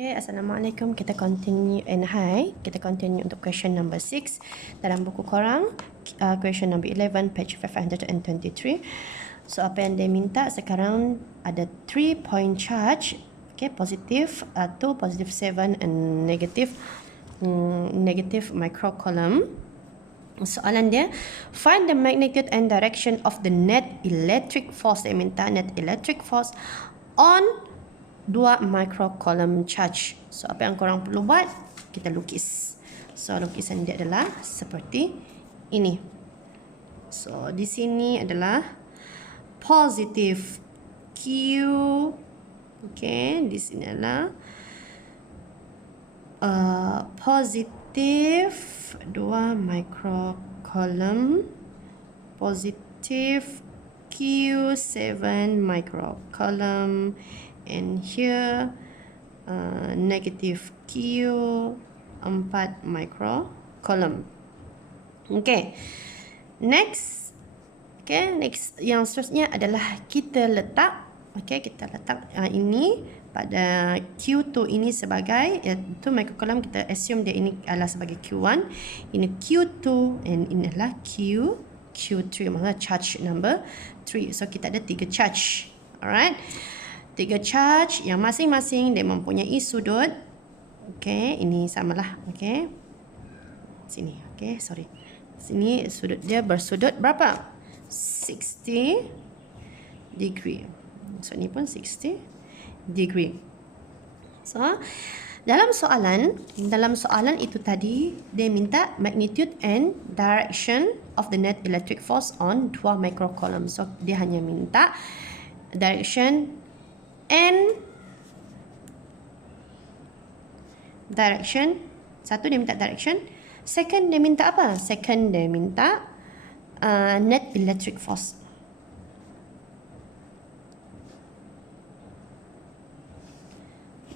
Okay, Assalamualaikum. Kita continue kita continue untuk question number 6 dalam buku korang, question number 11 page 523. So apa yang dia minta sekarang ada 3 point charge, okay, positive 2, positive 7 and negative microcoulomb. Soalan dia, find the magnitude and direction of the net electric force. Dia minta net electric force on 2 microcoulomb charge. So apa yang korang perlu buat? Kita lukis. So lukisan dia adalah seperti ini. So di sini adalah positive Q. Okay, di sini adalah positive 2 microcoulomb, positive Q7 microcoulomb, and here negative Q4 microcoulomb. Okay, next yang seterusnya adalah kita letak ini pada Q2 ini sebagai 2 microcoulomb. Kita assume dia ini adalah sebagai Q1, ini Q2, and ini adalah Q3, maksudnya charge number 3. So kita ada 3 charge. Alright, 3 charge yang masing-masing dia mempunyai sudut. Okay, ini samalah. Okay, sini. Okay, sorry. Sini sudut dia bersudut berapa? 60 degree. So ini pun 60 degree. So dalam soalan itu tadi dia minta magnitude and direction of the net electric force on 2 microcoulomb. So dia hanya minta direction and direction. Satu dia minta direction. Second dia minta apa? Second dia minta net electric force.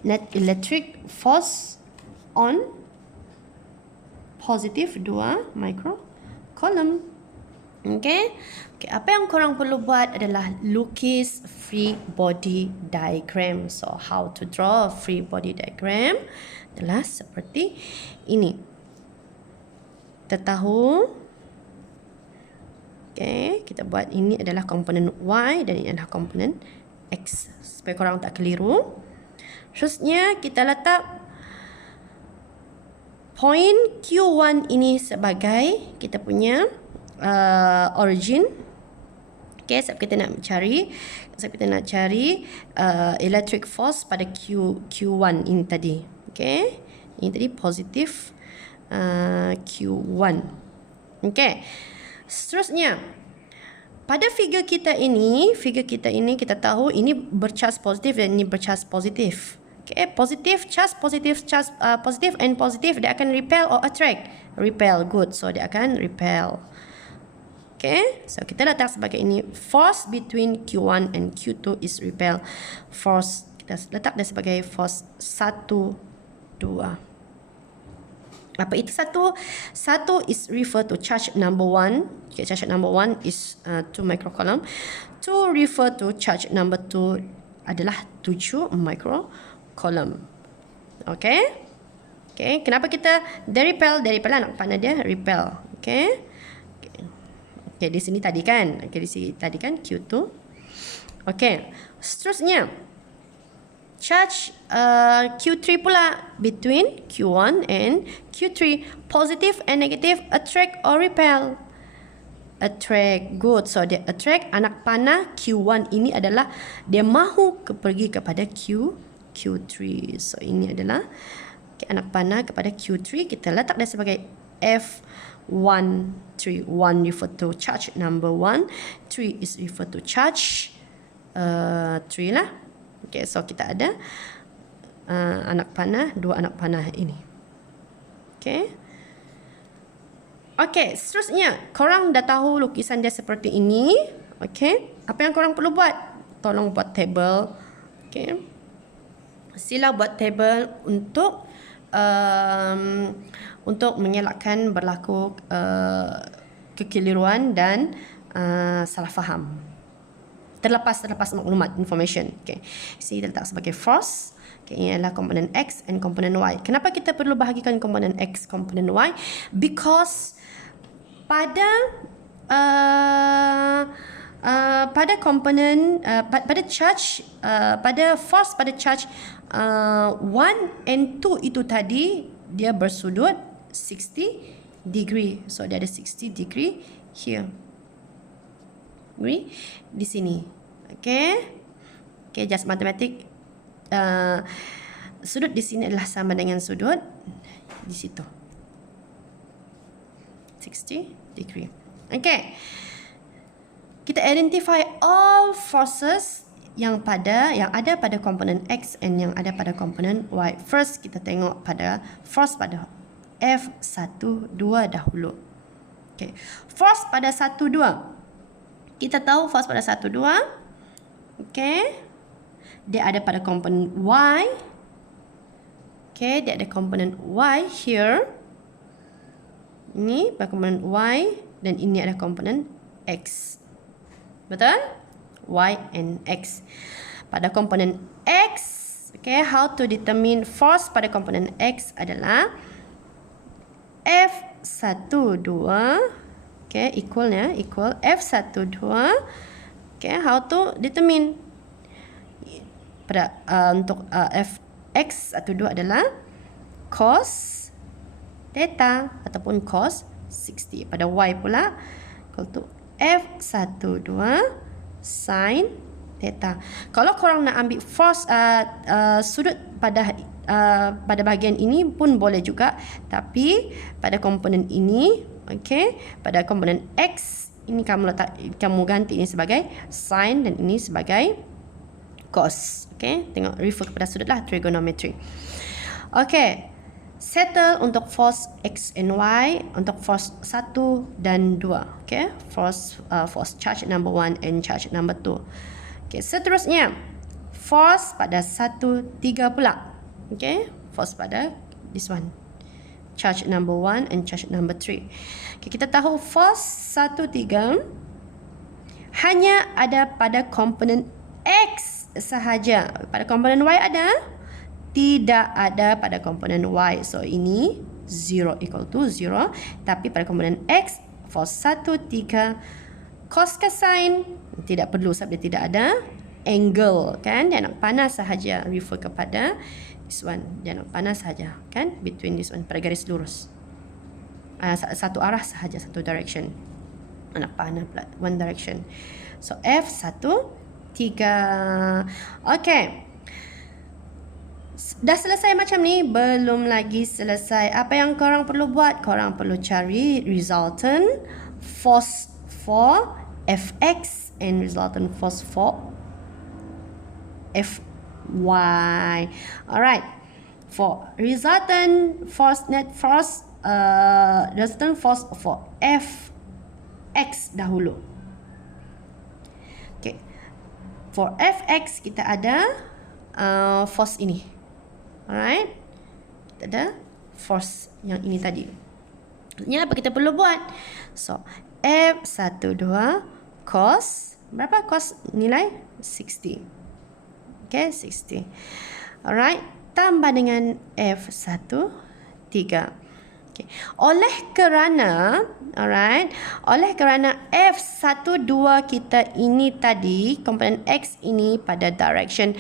Net electric force on positive 2 microcoulomb. Okay, apa yang korang perlu buat adalah lukis free body diagram. So how to draw a free body diagram adalah seperti ini. Kita tahu, okay, kita buat ini adalah komponen Y dan ini adalah komponen X supaya korang tak keliru. Terusnya kita letak point Q1 ini sebagai kita punya origin. Okay, sebab kita nak cari electric force pada Q1 ini tadi. Okay, ini tadi positif Q1. Okay, seterusnya pada figure kita ini kita tahu ini bercharge positif dan ini bercharge positif. Okay, positif, charge positif, positif and positif, dia akan repel or attract. Repel, good. So dia akan repel. Okay, so kita letak sebagai ini force between Q1 and Q2 is repel. Force kita letak dia sebagai force 1, 2. Apa itu 1? 1 is refer to charge number 1. Okay, charge number 1 is 2 microcoulomb. 2 refer to charge number 2 adalah 7 microcoulomb. Okay? Okay, kenapa kita repel anak panah dia repel. Okay? Okay, di sini tadi kan. Okay, di sini tadi kan Q2. Okay, seterusnya charge Q3 pula between Q1 and Q3. Positive and negative, attract or repel? Attract, good. So dia attract anak panah Q1 ini adalah dia mahu pergi kepada Q3. So ini adalah anak panah kepada Q3. Kita letak dia sebagai F1, 3. 1 refer to charge number 1. 3 is refer to charge 3 lah. Okay, so kita ada anak panah, 2 anak panah ini. Okay. Okay, seterusnya korang dah tahu lukisan dia seperti ini. Okay, apa yang korang perlu buat? Tolong buat table. Okay, sila buat table untuk mengelakkan berlaku kekeliruan dan salah faham. Terlepas maklumat, information. Okay, sini kita letak sebagai force. Okay, ini adalah komponen X and komponen Y. Kenapa kita perlu bahagikan komponen X, komponen Y? Because pada komponen pada charge pada force pada charge 1 and 2 itu tadi dia bersudut 60 degree. So dia ada 60 degree here. Di sini. Okay, just matematik. Sudut di sini adalah sama dengan sudut di situ. 60 degree. Okay. Kita identify all forces yang ada pada komponen X and yang ada pada komponen Y. First, kita tengok pada force pada F12 dahulu. Okay. Force pada 12. Kita tahu force pada 12. Okay. Dia ada pada komponen Y. Okay, dia ada komponen Y here. Ini pada komponen Y dan ini ada komponen X. Betul? Y and X. Pada komponen X, okay, how to determine force pada komponen X adalah F12, okay, equal F12. Okay, how to determine pada untuk X12 adalah cos theta ataupun cos 60. Pada Y pula equal to F12 sin theta. Kalau korang nak ambil force sudut pada bahagian ini pun boleh juga, tapi pada komponen ini, okay, pada komponen X ini kamu ganti ini sebagai sin dan ini sebagai cos. Okay, tengok refer kepada sudut lah, trigonometry. Okay, settle untuk force X and Y untuk force 1 dan 2. Okay, force charge number 1 and charge number 2. Okay, seterusnya force pada 1, 3 pula. Okay, force pada this one, charge number 1 and charge number 3. Okay, kita tahu force 1, 3 hanya ada pada komponen X sahaja. Pada komponen Y ada? Tidak ada pada komponen Y. So ini 0 equal to 0. Tapi pada komponen X, force 1, 3, cos ke sin tidak perlu sebab dia tidak ada angle, kan? Dia nak panas sahaja. Refer kepada this one. Dia nak panas sahaja, kan? Between this one, pada garis lurus. Satu arah sahaja, satu direction. Nak panas pula, one direction. So F1, 3. Okay. Dah selesai macam ni? Belum lagi selesai. Apa yang korang perlu buat? Korang perlu cari resultant force for Fx and resultant force for Fy. Alright. For resultant force, net force, resultant force for Fx dahulu. Okay. For Fx kita ada force ini. Alright. Kita ada force yang ini tadi. Maksudnya apa kita perlu buat? So, F12 cos, berapa cos nilai? 60. Okay, 60. Alright. Tambah dengan F13. Okay. Oleh kerana F12 kita ini tadi, komponen X ini pada direction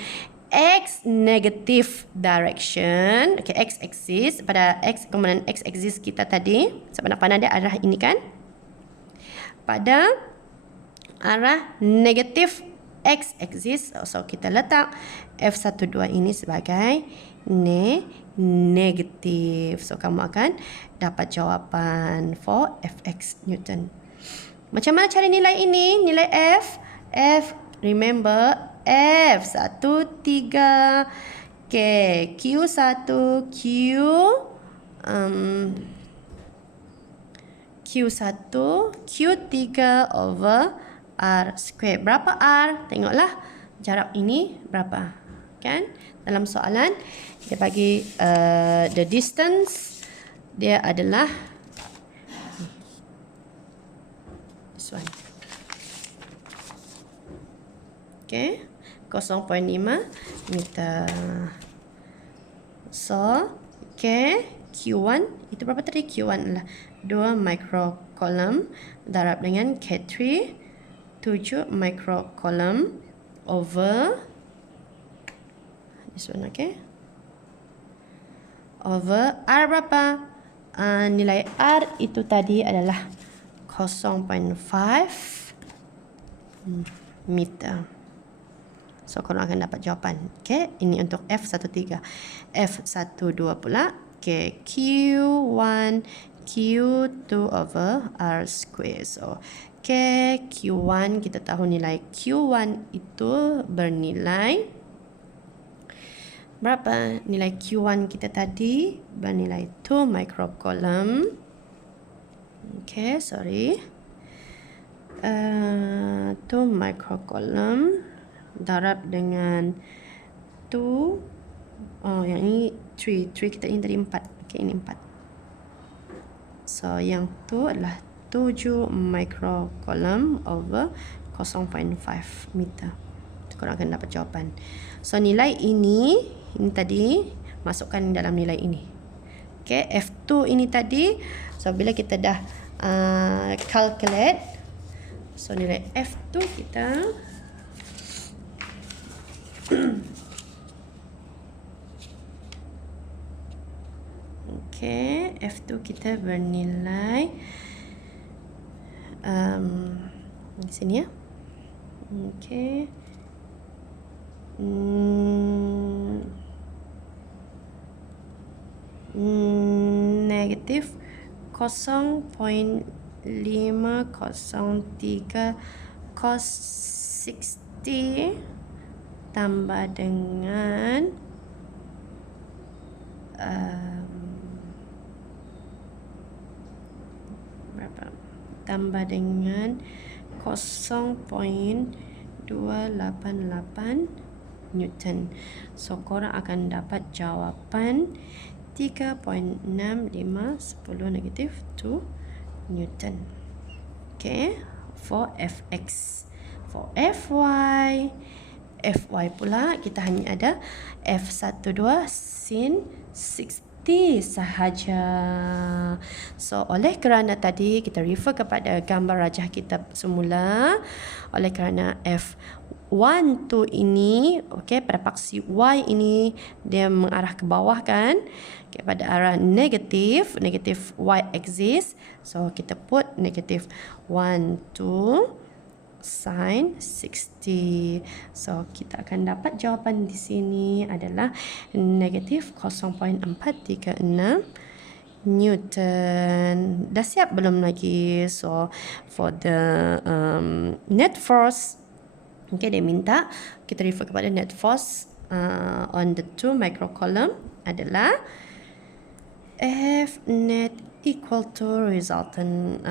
X negative direction. Okay, X axis. Pada X, komponen X axis kita tadi, sebab nak pandang dia arah ini kan, pada arah negatif X axis. So kita letak F12 ini sebagai negatif. So kamu akan dapat jawapan for Fx Newton. Macam mana cari nilai ini? Nilai F. Remember F1, 3. Okay, Q1, Q1, Q3 over R square. Berapa R? Tengoklah jarak ini berapa. Kan? Dalam soalan, dia bagi the distance. Dia adalah this one. Okay. 0.5 meter. So, okay, Q1 itu berapa tadi? Q1 adalah 2 microcoulomb darab dengan K3 7 microcoulomb over this one, okay? Over R berapa? Nilai R itu tadi adalah 0.5 meter. So, korang akan dapat jawapan. Okay, ini untuk F13. F12 pula, okay, Q1, Q2 over R square. So, okay, Q1, kita tahu nilai Q1 itu bernilai berapa? Nilai Q1 kita tadi bernilai 2 microcoulomb. Okay, sorry. 2 microcoulomb darab dengan 2, yang ini 3 kita ini tadi 4. Okay, ini 4. So, yang tu adalah 7 microcoulomb over 0.5 meter. Korang akan dapat jawapan. So, nilai ini tadi masukkan dalam nilai ini. Okay, F2 ini tadi, so bila kita dah calculate, so nilai F2 kita okay, F2 kita bernilai di sini ya. Okay. Negatif 0.503 cos 60 tambah dengan berapa? Tambah dengan 0.288 Newton. So, korang akan dapat jawapan 3.6510 negatif 2 Newton. Okay, for Fx. For Fy, Fy pula kita hanya ada F12 sin 60 sahaja. So, oleh kerana tadi kita refer kepada gambar rajah kita semula, oleh kerana F1 tu ini, okay, pada paksi Y ini dia mengarah ke bawah kan, okay, pada arah negatif Y axis. So, kita put negatif 1 2 sin 60. So, kita akan dapat jawapan di sini adalah negatif 0.436 Newton. Dah siap belum lagi? So, for the net force, okay, dia minta kita refer kepada net force on the 2 microcoulomb adalah F net equal to resultant.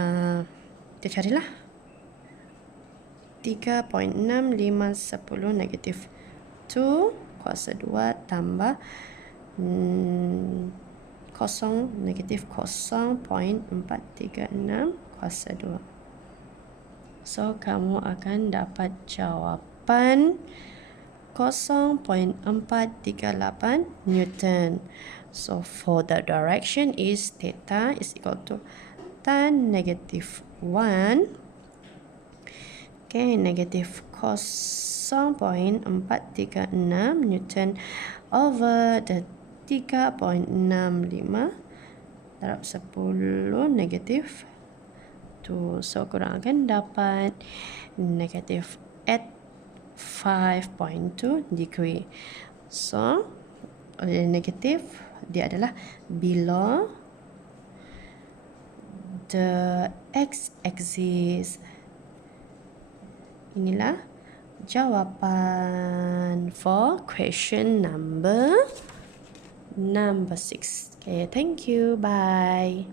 Kita carilah 3.6510 negatif 2 kuasa 2 tambah 0 negatif 0.436 kuasa 2. So, kamu akan dapat jawapan 0.438 Newton. So, for the direction is theta is equal to tan negative 1. Okay, negatif 0.436 Newton over the 3.65 darab 10 negatif 2. So, korang akan dapat negatif at 5.2 degree. So, oleh negatif, dia adalah below the x-axis. Inilah jawapan for question number 6. Okay, thank you. Bye.